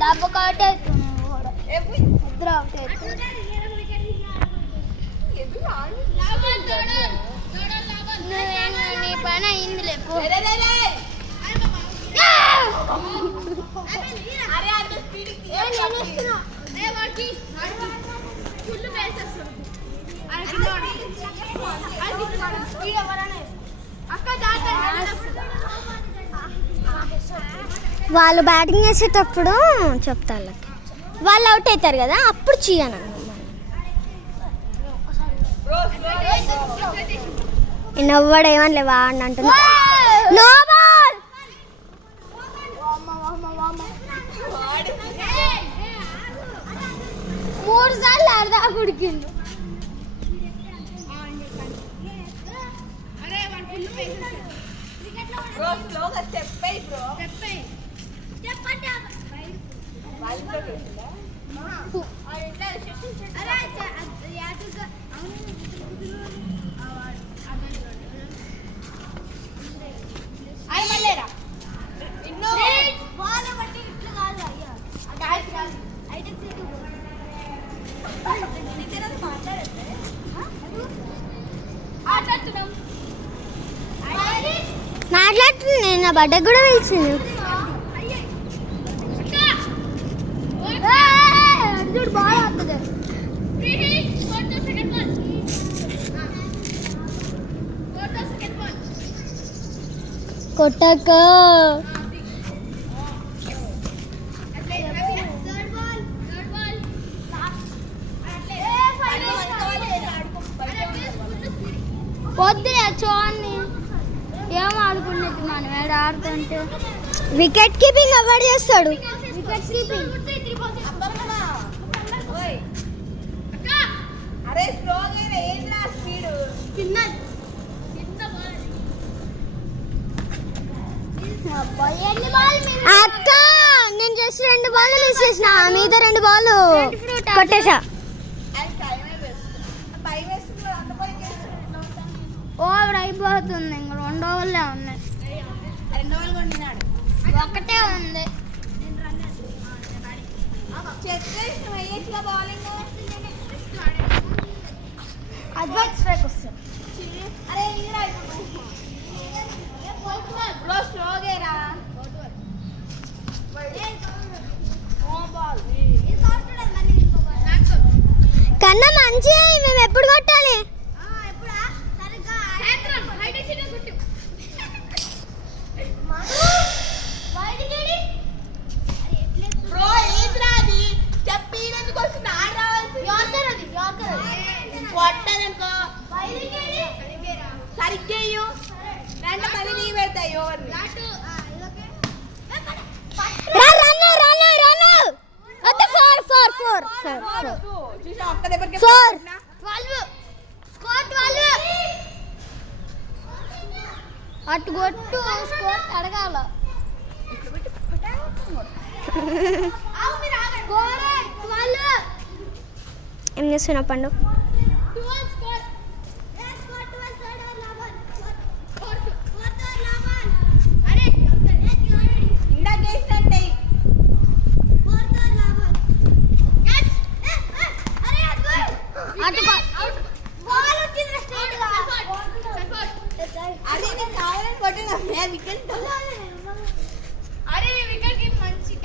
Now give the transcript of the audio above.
డబ్బు ఒకటే ఇద్దరు ఒకటే నీ పని అయింది లేపు వాళ్ళు బ్యాటింగ్ చేసేటప్పుడు చెప్తా వాళ్ళు అవుట్ అవుతారు కదా అప్పుడు చేయను నవ్వడు ఏమని లేవా అని అంటున్నా నో బాల్ 3 సార్లు అర్ధా కుడికిండు మాట్లాడుతుంది నేను నా బర్త్డే కూడా పిలిచింది బాగా వస్తుంది కొట్టక వద్దులే చూడండి ఏం ఆడుకున్నట్టున్నాను వేడ ఆడుతుంటే వికెట్ కీపింగ్ అవార్డు చేస్తాడు వికెట్ కీపింగ్ అక్క నేను జస్ట్ 2 బాల్ మిస్ చేసిన మీద 2 బాల్ కొట్టేసా ఓవర్ అయిపోతుంది ఇంక 2 ఓవర్లే ఉన్నాయి 2 ఓవర్లు కొట్టినాడు ఒకటే ఉంది అడ్వాన్స్ స్ట్రైక్ వస్తుంది కన్నా మంచి మేము ఎప్పుడు కొట్టాలి అటు కొట్టు స్కోర్ అడగాల ఏం చేస్తున్నా పండు